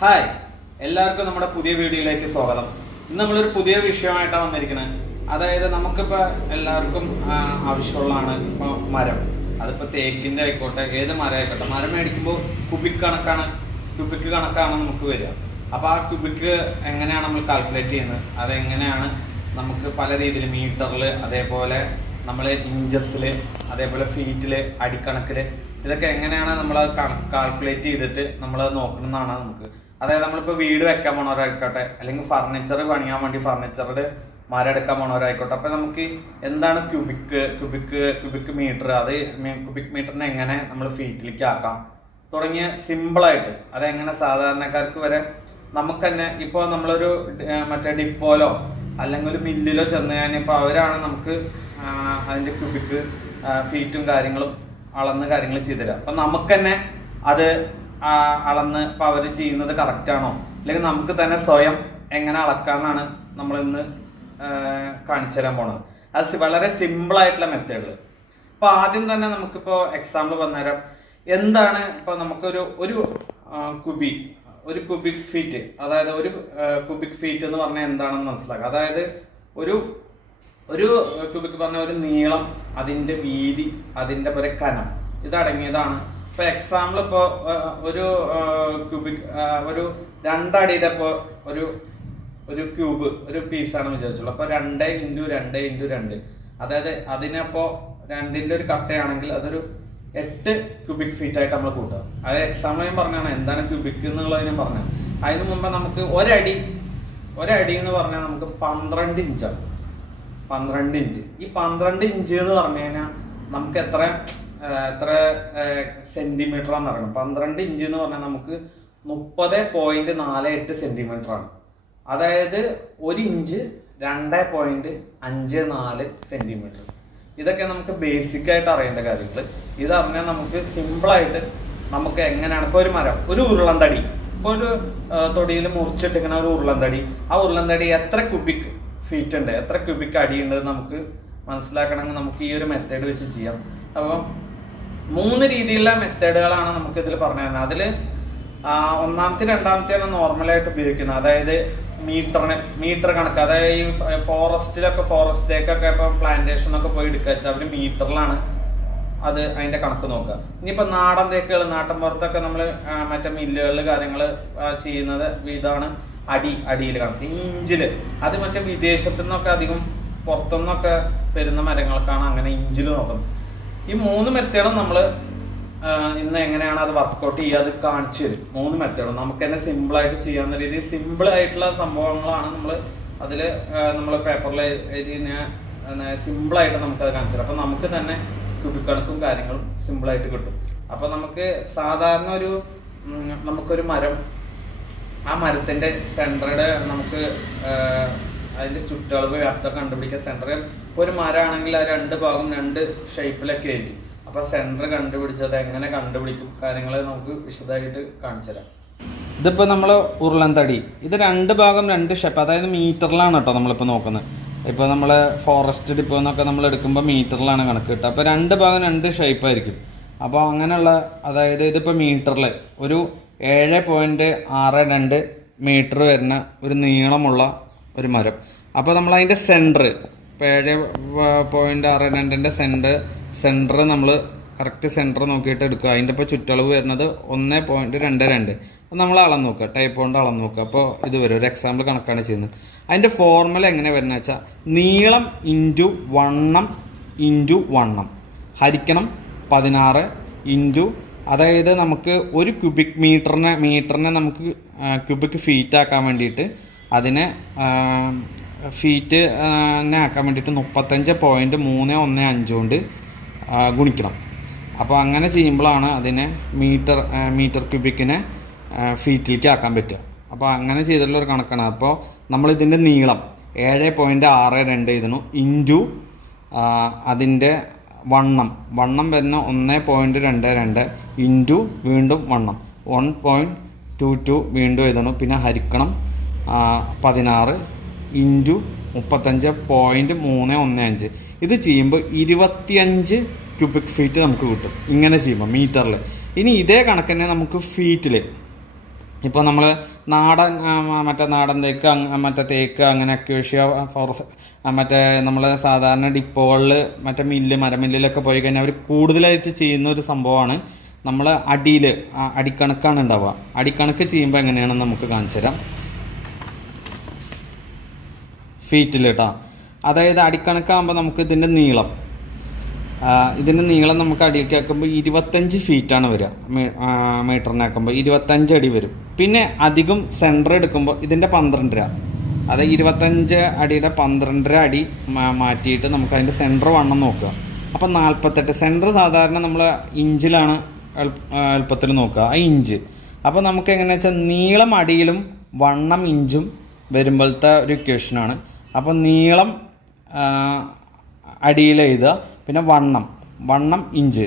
Hi എല്ലാവർക്കും നമ്മുടെ പുതിയ വീഡിയോയിലേക്ക് സ്വാഗതം. ഇന്ന് നമ്മളൊരു പുതിയ വിഷയമായിട്ടാണ് വന്നിരിക്കുന്നത് അതായത് നമുക്കിപ്പോൾ എല്ലാവർക്കും ആവശ്യമുള്ളതാണ് ഇപ്പോൾ മരം. അതിപ്പോൾ തേക്കിന്റെ ആയിക്കോട്ടെ ഏത് മരം ആയിക്കോട്ടെ. മരം മേടിക്കുമ്പോൾ കുബിക് കണക്കാണ് ക്യൂബിക് കണക്കാണ് നമുക്ക് വരിക. അപ്പോൾ ആ ക്യൂബിക് എങ്ങനെയാണ് നമ്മൾ കാൽക്കുലേറ്റ് ചെയ്യുന്നത്? അതെങ്ങനെയാണ് നമുക്ക് പല രീതിയിൽ മീറ്ററിൽ അതേപോലെ നമ്മൾ ഇഞ്ചസിൽ അതേപോലെ ഫീറ്റിൽ അടിക്കണക്കിൽ ഇതൊക്കെ എങ്ങനെയാണ് നമ്മൾ കാൽക്കുലേറ്റ് ചെയ്തിട്ട് നമ്മൾ നോക്കുന്നതാണ് നമുക്ക്. അതായത് നമ്മളിപ്പോൾ വീട് വെക്കാൻ പോണവരായിക്കോട്ടെ അല്ലെങ്കിൽ ഫർണിച്ചർ പണിയാൻ വേണ്ടി ഫർണിച്ചറുടെ മരം എടുക്കാൻ പോണവരായിക്കോട്ടെ അപ്പൊ നമുക്ക് എന്താണ് ക്യൂബിക് ക്യൂബിക് ക്യൂബിക് മീറ്റർ അത് ക്യൂബിക് മീറ്ററിനെ എങ്ങനെ നമ്മൾ ഫീറ്റിലേക്ക് ആക്കാം? തുടങ്ങിയ സിമ്പിളായിട്ട് അതെങ്ങനെ സാധാരണക്കാർക്ക് വരെ നമുക്ക് തന്നെ ഇപ്പോൾ നമ്മളൊരു മറ്റേ ഡിപ്പോലോ അല്ലെങ്കിൽ ഒരു മില്ലിലോ ചെന്ന് കഴിഞ്ഞാൽ ഇപ്പോൾ അവരാണ് നമുക്ക് അതിന്റെ ക്യൂബിക് ഫീറ്റും കാര്യങ്ങളും അളന്ന് കാര്യങ്ങൾ ചെയ്തുതരാം. അപ്പം നമുക്ക് തന്നെ അത് അളന്ന് ഇപ്പം അവർ ചെയ്യുന്നത് കറക്റ്റ് ആണോ? അല്ലെങ്കിൽ നമുക്ക് തന്നെ സ്വയം എങ്ങനെ അളക്കാന്നാണ് നമ്മൾ ഇന്ന് കാണിച്ചു തരാൻ പോണത്. അത് വളരെ സിമ്പിൾ ആയിട്ടുള്ള മെത്തേഡുകൾ അപ്പൊ ആദ്യം തന്നെ നമുക്കിപ്പോ എക്സാമ്പിൾ പറഞ്ഞുതരാം. എന്താണ് ഇപ്പൊ നമുക്കൊരു ഒരു കുബി ഒരു കുബിക് ഫീറ്റ് അതായത് ഒരു കുബിക് ഫീറ്റ് എന്ന് പറഞ്ഞാൽ എന്താണെന്ന് മനസ്സിലാക്കുക. അതായത് ഒരു ഒരു ക്യൂബിക് പറഞ്ഞ ഒരു നീളം അതിന്റെ വീതി അതിന്റെ പോലെ കനം. ഇതടങ്ങിയതാണ്. ഇപ്പൊ എക്സാമ്പിൾ ഇപ്പോ ഒരു ക്യൂബിക് ഒരു രണ്ടടിയുടെ ഇപ്പോ ഒരു ഒരു ക്യൂബ് ഒരു പീസാണ് വിചാരിച്ചുള്ളൂ. അപ്പൊ രണ്ട് ഇന്റു രണ്ട് ഇന്റു രണ്ട്. അതായത് അതിനപ്പോ രണ്ടിന്റെ ഒരു കട്ടയാണെങ്കിൽ അതൊരു എട്ട് ക്യൂബിക് ഫീറ്റ് ആയിട്ട് നമ്മൾ കൂട്ടുക. അത് എക്സാമ്പിൾ ഞാൻ പറഞ്ഞാണ് എന്താണ് ക്യൂബിക് എന്നുള്ളത് ഞാൻ പറഞ്ഞത് അതിന് മുമ്പ് നമുക്ക് ഒരടി ഒരടി എന്ന് പറഞ്ഞാൽ നമുക്ക് പന്ത്രണ്ട് ഇഞ്ചാണ് പന്ത്രണ്ട് ഇഞ്ച്. ഈ പന്ത്രണ്ട് ഇഞ്ച് എന്ന് പറഞ്ഞു കഴിഞ്ഞാൽ നമുക്ക് എത്ര എത്ര സെന്റിമീറ്റർ ആണെന്ന് അറിയണം. പന്ത്രണ്ട് ഇഞ്ച് എന്ന് പറഞ്ഞാൽ നമുക്ക് മുപ്പത് പോയിന്റ് നാല് എട്ട് സെന്റിമീറ്റർ ആണ്. അതായത് ഒരു ഇഞ്ച് രണ്ട് പോയിന്റ് അഞ്ച് നാല് സെന്റിമീറ്റർ ഇതൊക്കെ നമുക്ക് ബേസിക് ആയിട്ട് അറിയേണ്ട കാര്യങ്ങൾ ഇത് അറിഞ്ഞാൽ നമുക്ക് സിമ്പിളായിട്ട് നമുക്ക് എങ്ങനെയാണ്? ഇപ്പൊ ഒരു മരം ഒരു ഉരുളന്തടി ഇപ്പൊ ഒരു തൊടിയിൽ മുറിച്ചിട്ടിരിക്കുന്ന ഒരു ഉരുളന്തടി ആ ഉരുളന്തടി എത്ര ക്യൂബിക് ഫീറ്റ് ഉണ്ട്. എത്ര ക്യൂബിക് അടി ഉണ്ട് നമുക്ക് മനസ്സിലാക്കണമെങ്കിൽ നമുക്ക് ഈ ഒരു മെത്തേഡ് വെച്ച് ചെയ്യാം. അപ്പോൾ മൂന്ന് രീതിയിലുള്ള മെത്തേഡുകളാണ് നമുക്ക് ഇതിൽ പറഞ്ഞു തരുന്നത്. അതിൽ ഒന്നാമത്തെ രണ്ടാമത്തെയാണ് നോർമലായിട്ട് ഉപയോഗിക്കുന്നത്. അതായത് മീറ്ററിന് മീറ്റർ കണക്ക്. അതായത് ഈ ഫോറസ്റ്റിലൊക്കെ ഫോറസ്റ്റിലേക്കൊക്കെ ഇപ്പൊ പ്ലാന്റേഷനൊക്കെ പോയി എടുക്കുക വെച്ചാൽ അവർ മീറ്ററിലാണ് അത് അതിന്റെ കണക്ക് നോക്കുക ഇനിയിപ്പോ നാടൻ തേക്കുകൾ നാട്ടിൻ പുറത്തൊക്കെ നമ്മൾ മറ്റേ മില്ലുകളിൽ കാര്യങ്ങൾ ചെയ്യുന്നത് ഇതാണ്. അടി അടിയിൽ കാണും. ഇഞ്ചിൽ അത് മറ്റേ വിദേശത്തു നിന്നൊക്കെ അധികം പുറത്തുനിന്നൊക്കെ വരുന്ന മരങ്ങൾക്കാണ് അങ്ങനെ ഇഞ്ചിൽ നോക്കുന്നത്. ഈ മൂന്ന് മെത്തേഡും നമ്മൾ ഇന്ന് എങ്ങനെയാണ് അത് വർക്കൗട്ട് ചെയ്യുക അത് കാണിച്ചു തരും. മൂന്ന് മെത്തേഡും. നമുക്ക് തന്നെ സിമ്പിളായിട്ട് ചെയ്യാവുന്ന രീതിയിൽ സിമ്പിൾ ആയിട്ടുള്ള സംഭവങ്ങളാണ് നമ്മൾ അതിൽ നമ്മൾ പേപ്പറിൽ എഴുതി സിമ്പിളായിട്ട് നമുക്ക് അത് കാണിച്ചു തരും. അപ്പം നമുക്ക് തന്നെ കുബിക്കണക്കും കാര്യങ്ങളും സിമ്പിളായിട്ട് കിട്ടും. അപ്പം നമുക്ക് സാധാരണ ഒരു നമുക്കൊരു മരം ആ മരത്തിന്റെ സെന്ററുടെ നമുക്ക് അതിന്റെ ചുറ്റളവ് വ്യാപ്തം കണ്ടുപിടിക്കാൻ സെന്റർ ഇപ്പൊ ഒരു മരമാണെങ്കിൽ ആ രണ്ട് ഭാഗം രണ്ട് ഷേപ്പിലൊക്കെ ആയിരിക്കും. അപ്പൊ സെന്റർ കണ്ടുപിടിച്ചത് എങ്ങനെ കണ്ടുപിടിക്കും? കാര്യങ്ങൾ നമുക്ക് വിശദമായിട്ട് കാണിച്ചു തരാം. ഇതിപ്പോ നമ്മൾ ഉരുളന്തടി ഇത് രണ്ട് ഭാഗം രണ്ട് ഷേപ്പ് അതായത് മീറ്ററിലാണ് കേട്ടോ നമ്മളിപ്പോ നോക്കുന്നത്. ഇപ്പൊ നമ്മൾ ഫോറസ്റ്റ് ഡിപ്പോ എന്നൊക്കെ നമ്മൾ എടുക്കുമ്പോൾ മീറ്ററിലാണ് കണക്ക് കിട്ടുക. അപ്പൊ രണ്ട് ഭാഗം രണ്ട് ഷേപ്പ് ആയിരിക്കും. അപ്പോൾ അങ്ങനെയുള്ള അതായത് ഇതിപ്പോൾ മീറ്ററിൽ ഒരു ഏഴ് പോയിന്റ് ആറ് രണ്ട് മീറ്റർ വരുന്ന ഒരു നീളമുള്ള ഒരു മരം. അപ്പോൾ നമ്മൾ അതിന്റെ സെന്റർ ഇപ്പോൾ ഏഴ് പോയിന്റ് ആറ് രണ്ടിന്റെ സെന്റർ സെന്റർ നമ്മൾ കറക്റ്റ് സെന്റർ നോക്കിയിട്ട് എടുക്കുക. അതിന്റെ ഇപ്പോൾ ചുറ്റളവ് വരുന്നത് ഒന്ന് പോയിന്റ് രണ്ട് രണ്ട്. അപ്പോൾ നമ്മൾ അളന്ന് നോക്കുക ടൈപ്പ് കൊണ്ട് അളന്ന് നോക്കുക. അപ്പോൾ ഇത് വരും ഒരു എക്സാമ്പിൾ കണക്കാണ് ചെയ്യുന്നത്. അതിന്റെ ഫോർമുല എങ്ങനെ വരുന്നത് വെച്ചാൽ നീളം ഇന്റു വണ്ണം ഇന്റു വണ്ണം. ഹരിക്കണം പതിനാറ് ഇന്റു അതായത് നമുക്ക് ഒരു ക്യൂബിക് മീറ്ററിനെ മീറ്ററിനെ നമുക്ക് ക്യൂബിക് ഫീറ്റ് ആക്കാൻ വേണ്ടിയിട്ട് അതിനെ ഫീറ്റ് ആക്കാൻ വേണ്ടിയിട്ട് മുപ്പത്തഞ്ച് പോയിന്റ് മൂന്ന് ഒന്ന് അഞ്ച് കൊണ്ട് ഗുണിക്കണം. അപ്പോൾ അങ്ങനെ ചെയ്യുമ്പോഴാണ് അതിനെ മീറ്റർ മീറ്റർ ക്യൂബിക്കിനെ ഫീറ്റിലേക്ക് ആക്കാൻ പറ്റുക. അപ്പോൾ അങ്ങനെ ചെയ്തിട്ടുള്ള ഒരു കണക്കാണ്. അപ്പോൾ നമ്മളിതിന്റെ നീളം ഏഴ് പോയിന്റ് ആറ് രണ്ട് ഇതിനു ഇന്റു അതിന്റെ വണ്ണം. വണ്ണം വരുന്ന ഒന്ന് പോയിന്റ് രണ്ട് രണ്ട് ഇന്റു വീണ്ടും വണ്ണം. വൺ പോയിന്റ് ടു ടു വീണ്ടും എഴുതണം. പിന്നെ ഹരിക്കണം പതിനാറ് ഇന്റു മുപ്പത്തഞ്ച് പോയിന്റ് മൂന്ന് ഒന്ന് അഞ്ച്. ഇത് ചെയ്യുമ്പോൾ ഇരുപത്തിയഞ്ച് ക്യൂബിക് ഫീറ്റ് നമുക്ക് കിട്ടും. ഇങ്ങനെ ചെയ്യുമ്പോൾ മീറ്ററിൽ ഇനി ഇതേ കണക്ക് തന്നെ നമുക്ക് ഫീറ്റിൽ ഇപ്പോൾ നമ്മൾ നാടൻ മറ്റേ നാടൻ തേക്ക് മറ്റേ തേക്ക് അങ്ങനെ അക്വേഷ്യ ഫോറസ്റ്റ് മറ്റേ നമ്മൾ സാധാരണ ഡിപ്പോകളിൽ മറ്റേ മില്ല് മരമില്ലിലൊക്കെ പോയി കഴിഞ്ഞാൽ അവർ കൂടുതലായിട്ട് ചെയ്യുന്ന ഒരു സംഭവമാണ് നമ്മൾ അടിയിൽ അടിക്കണക്കാണ് ഉണ്ടാവുക. അടിക്കണക്ക് ചെയ്യുമ്പോൾ എങ്ങനെയാണെന്ന് നമുക്ക് കാണിച്ചു തരാം. ഫീറ്റിൽ കേട്ടോ അതായത് അടിക്കണക്കാകുമ്പോൾ നമുക്ക് ഇതിന്റെ നീളം ഇതിന്റെ നീളം നമുക്ക് അടിയിലേക്ക് ആക്കുമ്പോൾ ഇരുപത്തഞ്ച് ഫീറ്റാണ് വരിക. മീറ്ററിനെ ആക്കുമ്പോൾ ഇരുപത്തഞ്ച് അടി വരും. പിന്നെ അധികം സെന്റർ എടുക്കുമ്പോൾ ഇതിന്റെ പന്ത്രണ്ടര. അത് ഇരുപത്തഞ്ച് അടിയുടെ പന്ത്രണ്ടര അടി മാറ്റിയിട്ട് നമുക്ക് അതിന്റെ സെന്റർ വണ്ണം നോക്കുക. അപ്പം നാൽപ്പത്തെട്ട് സെന്റർ സാധാരണ നമ്മൾ ഇഞ്ചിലാണ് എളുപ്പത്തിൽ നോക്കുക. ആ ഇഞ്ച്. അപ്പോൾ നമുക്ക് എങ്ങനെയാ വെച്ചാൽ നീളം അടിയിലും വണ്ണം ഇഞ്ചും വരുമ്പോഴത്തെ ഒരു ഇക്വേഷനാണ് അപ്പോൾ നീളം അടിയിൽ എഴുതുക പിന്നെ വണ്ണം. വണ്ണം ഇഞ്ച്.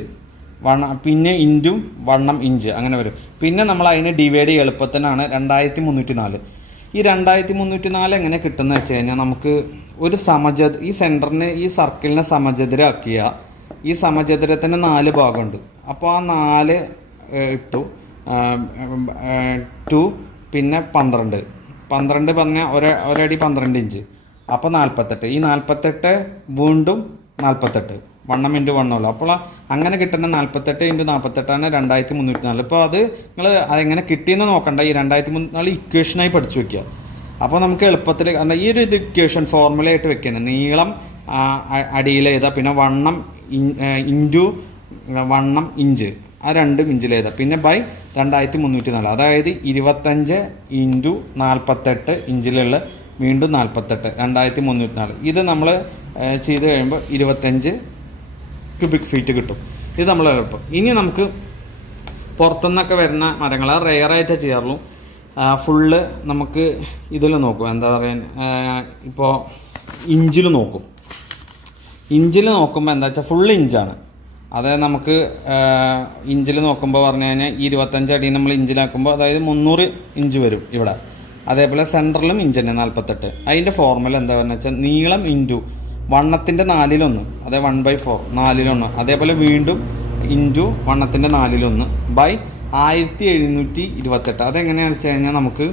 വണ്ണം പിന്നെ ഇഞ്ചും വണ്ണം ഇഞ്ച്. അങ്ങനെ വരും. പിന്നെ നമ്മൾ അതിനെ ഡിവൈഡ് ചെയ്യുക എളുപ്പത്തിനാണ് രണ്ടായിരത്തി മുന്നൂറ്റി നാല് ഈ രണ്ടായിരത്തി മുന്നൂറ്റി നാല് എങ്ങനെ കിട്ടുന്നത് വെച്ച് കഴിഞ്ഞാൽ നമുക്ക് ഒരു സമച ഈ സെന്ററിന് ഈ സർക്കിളിനെ സമചതുരാക്കിയ ഈ സമചതുരത്തിന് നാല് ഭാഗമുണ്ട്. അപ്പോൾ ആ നാല് ഇട്ടു. ടു പിന്നെ പന്ത്രണ്ട്. പന്ത്രണ്ട് പറഞ്ഞാൽ ഒരേ ഒരടി പന്ത്രണ്ട് ഇഞ്ച്. അപ്പോൾ നാൽപ്പത്തെട്ട്. ഈ നാൽപ്പത്തെട്ട് വീണ്ടും നാൽപ്പത്തെട്ട് വണ്ണം ഇന്റു വണ്ണമല്ലോ അപ്പോൾ അങ്ങനെ കിട്ടുന്ന നാൽപ്പത്തെട്ട് ഇന്റു നാൽപ്പത്തെട്ടാണ് രണ്ടായിരത്തി മുന്നൂറ്റി നാല് അപ്പോൾ അത് നിങ്ങൾ അതെങ്ങനെ കിട്ടിയെന്ന് നോക്കണ്ട. ഈ രണ്ടായിരത്തി മുന്നൂറ്റി ഇക്വേഷനായി പഠിച്ചു വെക്കുക. അപ്പോൾ നമുക്ക് എളുപ്പത്തിൽ കാരണം ഈ ഒരു ഇത് ഇക്വേഷൻ ഫോർമുലയായിട്ട് വെക്കുന്നത് നീളം അടിയിലേതാ പിന്നെ വണ്ണം ഇന്റു വണ്ണം ഇഞ്ച്. ആ രണ്ട് ഇഞ്ചിൽ എഴുതാം പിന്നെ ബൈ രണ്ടായിരത്തി മുന്നൂറ്റി നാല് അതായത് ഇരുപത്തഞ്ച് ഇന്റു നാൽപ്പത്തെട്ട് ഇഞ്ചിലുള്ള വീണ്ടും നാൽപ്പത്തെട്ട് രണ്ടായിരത്തി മുന്നൂറ്റി നാല് ഇത് നമ്മൾ ചെയ്ത് കഴിയുമ്പോൾ ഇരുപത്തഞ്ച് ക്യൂബിക് ഫീറ്റ് കിട്ടും. ഇത് നമ്മൾ എളുപ്പം. ഇനി നമുക്ക് പുറത്തുനിന്നൊക്കെ വരുന്ന മരങ്ങൾ അത് റെയറായിട്ടേ ചെയ്യാറുള്ളൂ. ഫുള്ള് നമുക്ക് ഇതിൽ നോക്കും. എന്താ പറയുക ഇപ്പോൾ ഇഞ്ചിൽ നോക്കും. ഇഞ്ചിൽ നോക്കുമ്പോൾ എന്താ വെച്ചാൽ ഫുള്ള് ഇഞ്ചാണ്. അതായത് നമുക്ക് ഇഞ്ചിൽ നോക്കുമ്പോൾ പറഞ്ഞു കഴിഞ്ഞാൽ ഇരുപത്തഞ്ച് അടി നമ്മൾ ഇഞ്ചിലാക്കുമ്പോൾ അതായത് മുന്നൂറ് ഇഞ്ച് വരും ഇവിടെ. അതേപോലെ സെന്ററിലും ഇഞ്ച് തന്നെ നാൽപ്പത്തെട്ട് അതിന്റെ ഫോർമുല എന്താ പറഞ്ഞാൽ വെച്ചാൽ നീളം ഇന്റു വണ്ണത്തിന്റെ നാലിലൊന്ന് അതായത് വൺ ബൈ ഫോർ നാലിലൊന്ന്. അതേപോലെ വീണ്ടും ഇന്റു വണ്ണത്തിന്റെ നാലിലൊന്ന് ബൈ ആയിരത്തി എഴുന്നൂറ്റി ഇരുപത്തെട്ട് അതെങ്ങനെയാണെന്ന് വെച്ച് കഴിഞ്ഞാൽ നമുക്ക്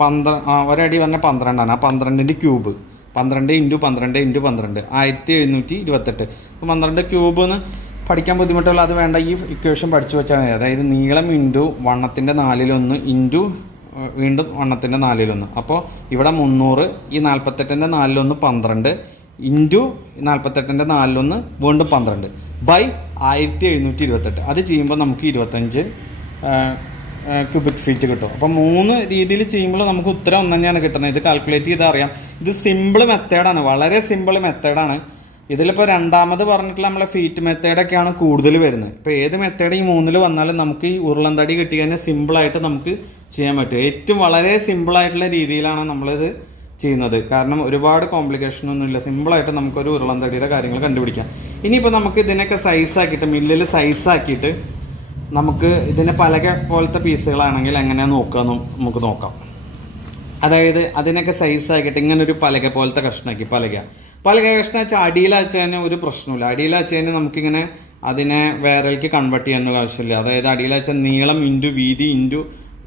പന്ത്ര ഒരടി പറഞ്ഞാൽ പന്ത്രണ്ടാണ്. ആ പന്ത്രണ്ടിന്റെ ക്യൂബ് പന്ത്രണ്ട് ഇന്റു പന്ത്രണ്ട് ഇന്റു പന്ത്രണ്ട്. ആയിരത്തി എഴുന്നൂറ്റി ഇരുപത്തെട്ട് അപ്പോൾ പന്ത്രണ്ട് ക്യൂബ് എന്ന് പഠിക്കാൻ ബുദ്ധിമുട്ടുള്ള അത് വേണ്ട. ഈ ഇക്വേഷൻ പഠിച്ചു വെച്ചാൽ മതി. അതായത് നീളം ഇന്റു വണ്ണത്തിന്റെ നാലിലൊന്ന് ഇന്റു വീണ്ടും വണ്ണത്തിന്റെ നാലിലൊന്ന്. അപ്പോൾ ഇവിടെ മുന്നൂറ് ഈ നാൽപ്പത്തെട്ടിന്റെ നാലിലൊന്ന് പന്ത്രണ്ട് ഇന്റു നാൽപ്പത്തെട്ടിന്റെ നാലിലൊന്ന് വീണ്ടും പന്ത്രണ്ട്. ബൈ ആയിരത്തി എഴുന്നൂറ്റി ഇരുപത്തെട്ട് അത് ചെയ്യുമ്പോൾ നമുക്ക് ഇരുപത്തഞ്ച് ക്യൂബിക് ഫീറ്റ് കിട്ടും. അപ്പം മൂന്ന് രീതിയിൽ ചെയ്യുമ്പോൾ നമുക്ക് ഉത്തരം ഒന്ന് തന്നെയാണ് കിട്ടുന്നത്. ഇത് കാൽക്കുലേറ്റ് ചെയ്ത് അറിയാം. ഇത് സിമ്പിൾ മെത്തേഡാണ് വളരെ സിമ്പിൾ മെത്തേഡാണ് ഇതിലിപ്പോൾ രണ്ടാമത് പറഞ്ഞിട്ടുള്ള നമ്മളെ ഫീറ്റ് മെത്തേഡൊക്കെയാണ് കൂടുതൽ വരുന്നത്. ഇപ്പോൾ ഏത് മെത്തേഡ് ഈ മൂന്നിൽ വന്നാലും നമുക്ക് ഈ ഉരുളന്തടി കിട്ടി കഴിഞ്ഞാൽ സിമ്പിളായിട്ട് നമുക്ക് ചെയ്യാൻ പറ്റും. ഏറ്റവും വളരെ സിമ്പിളായിട്ടുള്ള രീതിയിലാണ് നമ്മളിത് ചെയ്യുന്നത്. കാരണം ഒരുപാട് കോംപ്ലിക്കേഷൻ ഒന്നുമില്ല സിമ്പിളായിട്ട് നമുക്കൊരു ഉരുളന്തടിയുടെ കാര്യങ്ങൾ കണ്ടുപിടിക്കാം. ഇനിയിപ്പോൾ നമുക്ക് ഇതിനൊക്കെ സൈസാക്കിയിട്ട് മില്ലിൽ സൈസാക്കിയിട്ട് നമുക്ക് ഇതിന്റെ പലക പോലത്തെ പീസുകളാണെങ്കിൽ എങ്ങനെയാണ് നോക്കുക എന്ന് നമുക്ക് നോക്കാം. അതായത് അതിനൊക്കെ സൈസ് ആക്കിയിട്ട് ഇങ്ങനെ ഒരു പലക പോലത്തെ കഷ്ണാക്കി പലക. പലക കഷ്ണം വെച്ചാൽ അടിയിലാച്ചു കഴിഞ്ഞാൽ ഒരു പ്രശ്നമില്ല. അടിയിലാച്ചു കഴിഞ്ഞാൽ നമുക്കിങ്ങനെ അതിനെ വേറെക്ക് കൺവേർട്ട് ചെയ്യാനുള്ള ആവശ്യമില്ല. അതായത് അടിയിലാച്ച നീളം ഇന്റു വീതി ഇന്റു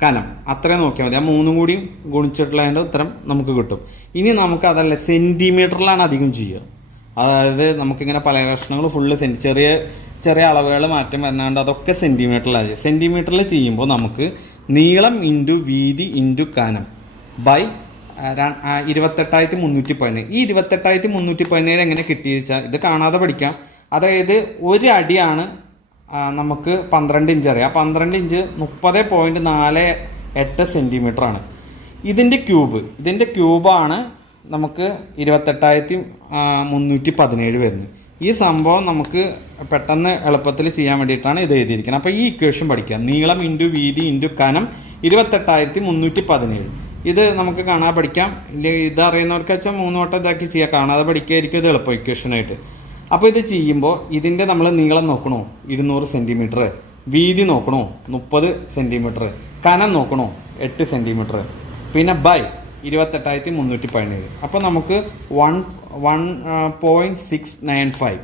കനം അത്രയും നോക്കിയാൽ മതി. ആ മൂന്നും കൂടി ഗുണിച്ചിട്ടുള്ളതിന്റെ ഉത്തരം നമുക്ക് കിട്ടും. ഇനി നമുക്ക് അതല്ല സെന്റിമീറ്ററിലാണ് അധികം ചെയ്യുക. അതായത് നമുക്കിങ്ങനെ പല കഷ്ണങ്ങൾ ഫുള്ള് സെൻ ചെറിയ ചെറിയ അളവുകൾ മാറ്റം വരാണ്ട് അതൊക്കെ സെന്റിമീറ്ററിലാണ് ചെയ്യുക. സെന്റിമീറ്ററിൽ ചെയ്യുമ്പോൾ നമുക്ക് നീളം ഇന്റു വീതി ഇന്റു കനം ബൈ ഇരുപത്തെട്ടായിരത്തി മുന്നൂറ്റി പതിനേഴ് ഈ ഇരുപത്തെട്ടായിരത്തി മുന്നൂറ്റി പതിനേഴ് എങ്ങനെ കിട്ടിയെന്ന് വെച്ചാൽ ഇത് കാണാതെ പഠിക്കാം. അതായത് ഒരു അടിയാണ് നമുക്ക് പന്ത്രണ്ട് ഇഞ്ച് അറിയാം. പന്ത്രണ്ട് ഇഞ്ച് മുപ്പത് പോയിന്റ് നാല് എട്ട് സെന്റിമീറ്റർ ആണ്. ഇതിന്റെ ക്യൂബ് ഇതിന്റെ ക്യൂബാണ് നമുക്ക് ഇരുപത്തെട്ടായിരത്തി മുന്നൂറ്റി പതിനേഴ് വരുന്നത്. ഈ സംഭവം നമുക്ക് പെട്ടെന്ന് എളുപ്പത്തിൽ ചെയ്യാൻ വേണ്ടിയിട്ടാണ് ഇത് എഴുതിയിരിക്കുന്നത്. അപ്പോൾ ഈ ഇക്വേഷൻ പഠിക്കാം നീളം ഇന്റു വീതി ഇന്റു കനം ഇരുപത്തെട്ടായിരത്തി മുന്നൂറ്റി പതിനേഴ്. ഇത് നമുക്ക് കാണാതെ പഠിക്കാം. ഇതറിയുന്നവർക്ക് വെച്ചാൽ മൂന്ന് വട്ടം ഇതാക്കി ചെയ്യാം. കാണാതെ പഠിക്കുകയായിരിക്കും ഇത് എളുപ്പം ഇക്വേഷനായിട്ട് അപ്പോൾ ഇത് ചെയ്യുമ്പോൾ ഇതിന്റെ നമ്മൾ നീളം നോക്കണോ? ഇരുന്നൂറ് സെന്റിമീറ്റർ വീതി നോക്കണോ? മുപ്പത് സെന്റിമീറ്റർ കനം നോക്കണോ? എട്ട് സെന്റിമീറ്റർ പിന്നെ ബൈ ഇരുപത്തെട്ടായിരത്തി മുന്നൂറ്റി പതിനേഴ് അപ്പോൾ നമുക്ക് one one point six nine five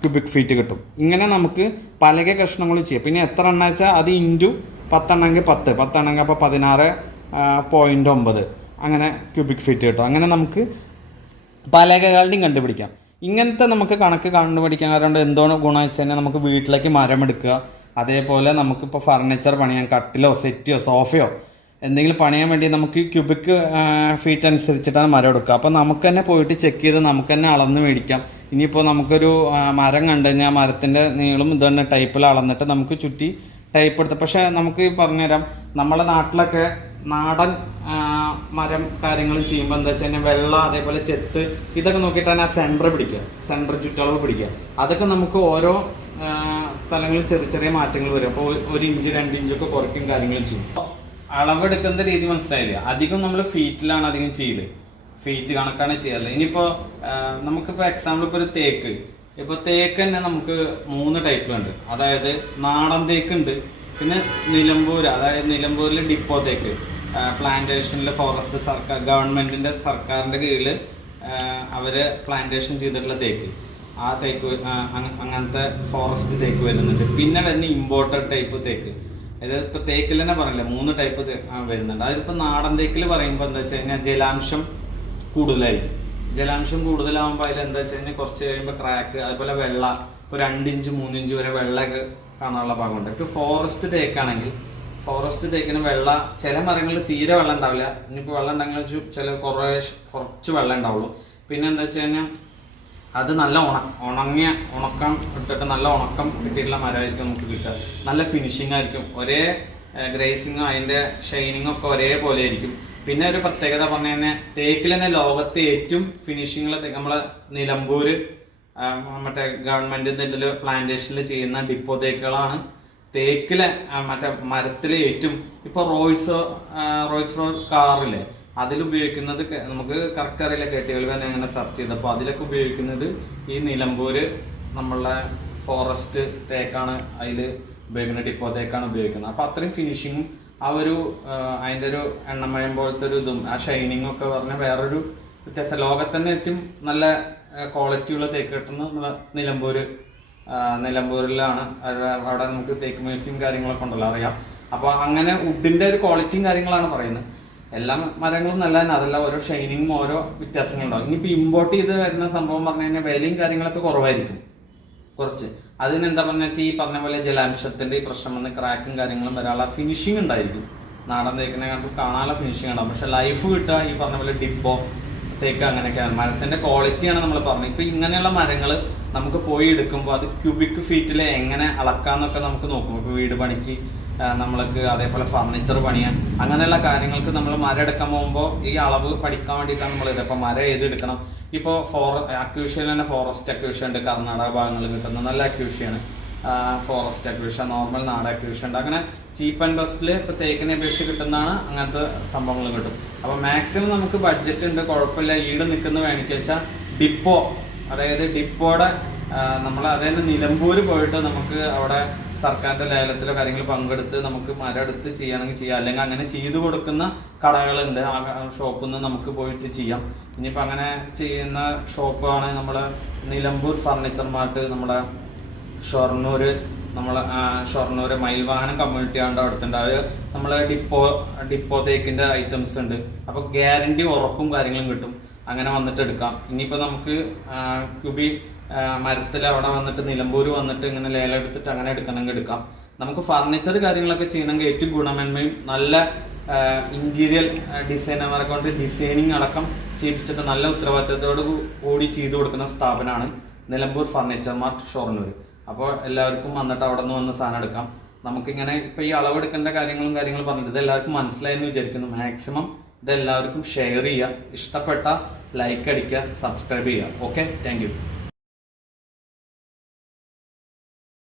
cubic feet കിട്ടും. ഇങ്ങനെ നമുക്ക് പലക കഷ്ണങ്ങൾ ചെയ്യാം. പിന്നെ എത്ര എണ്ണ വെച്ചാൽ അത് ഇന്റു പത്തെണ്ണമെങ്കിൽ പത്ത്. പത്തെണ്ണമെങ്കിൽ അപ്പോൾ പതിനാറ് പോയിന്റ് ഒമ്പത്. അങ്ങനെ ക്യൂബിക് ഫീറ്റ് കിട്ടും. അങ്ങനെ നമുക്ക് പലകകളുടെയും കണ്ടുപിടിക്കാം. ഇങ്ങനത്തെ നമുക്ക് കണക്ക് കണ്ടുപിടിക്കാൻ കാരണം എന്തോന്ന് ഗുണം വെച്ച് കഴിഞ്ഞാൽ നമുക്ക് വീട്ടിലേക്ക് മരം എടുക്കുക. അതേപോലെ നമുക്കിപ്പോൾ ഫർണിച്ചർ പണിയാൻ കട്ടിലോ സെറ്റിയോ സോഫയോ എന്തെങ്കിലും പണിയാൻ വേണ്ടി നമുക്ക് ക്യൂബിക് ഫീറ്റ് അനുസരിച്ചിട്ടാണ് മരം എടുക്കുക. അപ്പോൾ നമുക്ക് തന്നെ പോയിട്ട് ചെക്ക് ചെയ്ത് നമുക്ക് തന്നെ അളന്ന് മേടിക്കാം. ഇനിയിപ്പോൾ നമുക്കൊരു മരം കണ്ടു കഴിഞ്ഞാൽ മരത്തിന്റെ നീളം ഇത് തന്നെ ടൈപ്പിൽ അളന്നിട്ട് നമുക്ക് ചുറ്റി ടൈപ്പ് എടുത്ത്. പക്ഷേ നമുക്ക് പറഞ്ഞുതരാം നമ്മുടെ നാട്ടിലൊക്കെ നാടൻ മരം കാര്യങ്ങൾ ചെയ്യുമ്പോൾ എന്താ വെച്ച് കഴിഞ്ഞാൽ വെള്ള അതേപോലെ ചെത്ത് ഇതൊക്കെ നോക്കിയിട്ടാണ് ആ സെന്റർ പിടിക്കുക. സെന്റർ ചുറ്റളവ് പിടിക്കുക. അതൊക്കെ നമുക്ക് ഓരോ സ്ഥലങ്ങളിൽ ചെറിയ ചെറിയ മാറ്റങ്ങൾ വരും. അപ്പോൾ ഒരു ഇഞ്ച് രണ്ട് ഇഞ്ചൊക്കെ കുറയ്ക്കും കാര്യങ്ങൾ ചെയ്യും. അളവെടുക്കുന്ന രീതി മനസ്സിലായില്ല? അധികം നമ്മൾ ഫീറ്റിലാണ് അധികം ചെയ്യൽ. ഫീറ്റ് കണക്കാണ് ചെയ്യാറ്. ഇനിയിപ്പോൾ നമുക്കിപ്പോൾ നമുക്കിപ്പോ എക്സാമ്പിൾ ഇപ്പോൾ ഒരു തേക്ക്. ഇപ്പോൾ തേക്ക് തന്നെ നമുക്ക് മൂന്ന് ടൈപ്പുണ്ട് അതായത് നാടൻ തേക്ക് ഉണ്ട്. പിന്നെ നിലമ്പൂർ അതായത് നിലമ്പൂരിൽ ഡിപ്പോ തേക്ക്. പ്ലാന്റേഷനിലെ ഫോറസ്റ്റ് സർക്കാർ ഗവൺമെന്റിന്റെ സർക്കാരിന്റെ കീഴിൽ അവർ പ്ലാന്റേഷൻ ചെയ്തിട്ടുള്ള തേക്ക്. ആ തേക്ക് അങ്ങനത്തെ ഫോറസ്റ്റ് തേക്ക് വരുന്നുണ്ട്. പിന്നെ വരുന്ന ഇമ്പോർട്ടഡ് ടൈപ്പ് തേക്ക്. അതായത് ഇപ്പൊ തേക്കിൽ തന്നെ പറഞ്ഞില്ലേ മൂന്ന് ടൈപ്പ് വരുന്നുണ്ട്. അതിപ്പോ നാടൻ തേക്കിൽ പറയുമ്പോൾ എന്താ വെച്ച് കഴിഞ്ഞാൽ ജലാംശം കൂടുതലായിരിക്കും. ജലാംശം കൂടുതലാകുമ്പോൾ അതിൽ എന്താ വെച്ച് കഴിഞ്ഞാൽ കുറച്ച് കഴിയുമ്പോൾ ക്രാക്ക് അതുപോലെ വെള്ള. ഇപ്പൊ രണ്ടിഞ്ച് മൂന്നിഞ്ച് വരെ വെള്ളമൊക്കെ കാണാനുള്ള ഭാഗമുണ്ട്. ഇപ്പൊ ഫോറസ്റ്റ് തേക്കാണെങ്കിൽ ഫോറസ്റ്റ് തേക്കിന് വെള്ളം ചില മരങ്ങളിൽ തീരെ വെള്ളം ഉണ്ടാവില്ല. ഇനിയിപ്പോൾ വെള്ളം ഉണ്ടെങ്കിൽ ചില കുറേ കുറച്ച് വെള്ളം ഉണ്ടാവുള്ളൂ. പിന്നെ എന്താ വെച്ച് കഴിഞ്ഞാൽ അത് നല്ല ഉണ ഉണങ്ങിയ ഉണക്കം ഇട്ടിട്ട് നല്ല ഉണക്കം കിട്ടിയിട്ടുള്ള മരമായിരിക്കും നമുക്ക് കിട്ടുക. നല്ല ഫിനിഷിംഗ് ആയിരിക്കും. ഒരേ ഗ്രേസിങ്ങും അതിന്റെ ഷൈനിങ്ങും ഒക്കെ ഒരേപോലെ ആയിരിക്കും. പിന്നെ ഒരു പ്രത്യേകത പറഞ്ഞു കഴിഞ്ഞാൽ തേക്കിൽ തന്നെ ലോകത്തെ ഏറ്റവും ഫിനിഷിംഗുള്ള നമ്മളെ നിലമ്പൂർ മറ്റേ ഗവൺമെന്റ് ഇതിൽ പ്ലാന്റേഷനിൽ ചെയ്യുന്ന ഡിപ്പോ തേക്കുകളാണ് തേക്കിലെ മറ്റേ മരത്തിലെ ഏറ്റവും ഇപ്പൊ റോയ്സ് റോയ്സ് റോ കാറില്ലേ അതിൽ ഉപയോഗിക്കുന്നത് നമുക്ക് കറക്റ്റ് അറിയില്ല കേട്ടുകൾ തന്നെ അങ്ങനെ സെർച്ച് ചെയ്തപ്പോൾ അതിലൊക്കെ ഉപയോഗിക്കുന്നത് ഈ നിലമ്പൂര് നമ്മളെ ഫോറസ്റ്റ് തേക്കാണ് അതിൽ ഉപയോഗിക്കുന്നത് ഡിപ്പോ തേക്കാണ് ഉപയോഗിക്കുന്നത്. അപ്പൊ അത്രയും ഫിനിഷിങ്ങും ആ ഒരു അതിന്റെ ഒരു എണ്ണമയം പോലത്തെ ഒരു ഇതും ആ ഷൈനിങ്ങും ഒക്കെ പറഞ്ഞ വേറൊരു വ്യത്യാസം. ലോകത്തന്നെ ഏറ്റവും നല്ല ക്വാളിറ്റി ഉള്ള തേക്ക് കിട്ടുന്ന നമ്മളെ നിലമ്പൂര് നിലമ്പൂരിലാണ്. അവിടെ നമുക്ക് തേക്ക് മ്യൂസിയം കാര്യങ്ങളൊക്കെ ഉണ്ടല്ലോ അറിയാം. അപ്പോൾ അങ്ങനെ വുഡിന്റെ ഒരു ക്വാളിറ്റിയും കാര്യങ്ങളാണ് പറയുന്നത്. എല്ലാ മരങ്ങളും നല്ല തന്നെ അതല്ല ഓരോ ഷൈനിങ്ങും ഓരോ വ്യത്യാസങ്ങളുണ്ടാവും. ഇനിയിപ്പോ ഇമ്പോർട്ട് ചെയ്ത് വരുന്ന സംഭവം പറഞ്ഞു കഴിഞ്ഞാൽ വിലയും കാര്യങ്ങളൊക്കെ കുറവായിരിക്കും. കുറച്ച്. അതിന് എന്താ പറഞ്ഞു വെച്ചാൽ ഈ പറഞ്ഞ പോലെ ജലാംശത്തിന്റെ ഈ പ്രശ്നം വന്ന് ക്രാക്കും കാര്യങ്ങളും വരാനുള്ള ഫിനിഷിംഗ് ഉണ്ടായിരിക്കും. നാടൻ തേക്കിനെ കാണാനുള്ള ഫിനിഷിംഗ് ഉണ്ടാവും. പക്ഷെ ലൈഫ് കിട്ടുക ഈ പറഞ്ഞ പോലെ ഡിപ്പോ തേക്ക് അങ്ങനെയൊക്കെയാണ് മരത്തിന്റെ ക്വാളിറ്റിയാണ് നമ്മൾ പറഞ്ഞത്. ഇപ്പൊ ഇങ്ങനെയുള്ള മരങ്ങൾ നമുക്ക് പോയി എടുക്കുമ്പോൾ അത് ക്യൂബിക് ഫീറ്റിൽ എങ്ങനെ അളക്കാന്നൊക്കെ നമുക്ക് നോക്കും. ഇപ്പൊ വീട് പണിക്ക് നമ്മൾക്ക് അതേപോലെ ഫർണിച്ചർ പണിയാൻ അങ്ങനെയുള്ള കാര്യങ്ങൾക്ക് നമ്മൾ മരം എടുക്കാൻ പോകുമ്പോൾ ഈ അളവ് പഠിക്കാൻ വേണ്ടിയിട്ടാണ് നമ്മൾ ഇത്. അപ്പോൾ മരം ഏത് എടുക്കണം? ഇപ്പോൾ ഫോറ അക്യൂഷ്യയിൽ തന്നെ ഫോറസ്റ്റ് അക്യൂഷ്യ ഉണ്ട്. കർണാടക ഭാഗങ്ങളിൽ കിട്ടുന്ന നല്ല അക്യൂഷ്യയാണ് ഫോറസ്റ്റ് അക്വിഷൻ നോർമൽ നാട് അക്വിഷൻ ഉണ്ട്. അങ്ങനെ ചീപ്പ് ആൻഡ് ബെസ്റ്റിൽ ഇപ്പോൾ തേക്കിനെ അപേക്ഷിച്ച് കിട്ടുന്നതാണ് അങ്ങനത്തെ സംഭവങ്ങൾ കിട്ടും. അപ്പോൾ മാക്സിമം നമുക്ക് ബഡ്ജറ്റ് ഉണ്ട് കുഴപ്പമില്ല. ഈട് നിൽക്കുന്ന വേണമെങ്കിൽ വെച്ചാൽ ഡിപ്പോ അതായത് ഡിപ്പോയുടെ നമ്മൾ അതായത് നിലമ്പൂർ പോയിട്ട് നമുക്ക് അവിടെ സർക്കാരിന്റെ ലേലത്തിലോ കാര്യങ്ങൾ പങ്കെടുത്ത് നമുക്ക് മരടുത്ത് ചെയ്യണമെങ്കിൽ ചെയ്യാം. അല്ലെങ്കിൽ അങ്ങനെ ചെയ്തു കൊടുക്കുന്ന കടകളുണ്ട്. ആ ഷോപ്പിൽ നിന്ന് നമുക്ക് പോയിട്ട് ചെയ്യാം. ഇനിയിപ്പോൾ അങ്ങനെ ചെയ്യുന്ന ഷോപ്പാണ് നമ്മൾ നിലമ്പൂർ ഫർണിച്ചർ മാർട്ട് നമ്മളെ ഷൊർണൂര് നമ്മളെ ഷൊർണൂർ മയിൽവാഹനം കമ്മ്യൂണിറ്റി ആണ്ട് അടുത്തുണ്ട് അത് നമ്മളെ ഡിപ്പോ ഡിപ്പോ തേക്കിന്റെ ഐറ്റംസ് ഉണ്ട്. അപ്പോൾ ഗ്യാരണ്ടി ഉറപ്പും കാര്യങ്ങളും കിട്ടും. അങ്ങനെ വന്നിട്ട് എടുക്കാം. ഇനിയിപ്പോ നമുക്ക് ക്യുബി മരത്തിൽ അവിടെ വന്നിട്ട് നിലമ്പൂര് വന്നിട്ട് ഇങ്ങനെ ലേലം എടുത്തിട്ട് അങ്ങനെ എടുക്കണമെങ്കിൽ എടുക്കാം. നമുക്ക് ഫർണിച്ചർ കാര്യങ്ങളൊക്കെ ചെയ്യണമെങ്കിൽ ഏറ്റവും ഗുണമേന്മയും നല്ല ഇന്റീരിയൽ ഡിസൈനർമാരെ കൊണ്ട് ഡിസൈനിങ് അടക്കം ചെയ്യിപ്പിച്ചിട്ട് നല്ല ഉത്തരവാദിത്തത്തോട് കൂടി ചെയ്തു കൊടുക്കുന്ന സ്ഥാപനമാണ് നിലമ്പൂർ ഫർണിച്ചർ മാർട്ട് ഷൊർണൂർ അപ്പോൾ എല്ലാവർക്കും വന്നിട്ട് അവിടെ നിന്ന് വന്ന് സാധനം എടുക്കാം. നമുക്കിങ്ങനെ ഇപ്പം ഈ അളവെടുക്കേണ്ട കാര്യങ്ങളും കാര്യങ്ങളും പറഞ്ഞിട്ട് ഇത് എല്ലാവർക്കും മനസ്സിലായെന്ന് വിചാരിക്കുന്നു. മാക്സിമം ഇത് എല്ലാവർക്കും ഷെയർ ചെയ്യുക ഇഷ്ടപ്പെട്ട ലൈക്ക് അടിക്കുക സബ്സ്ക്രൈബ് ചെയ്യുക. Okay thank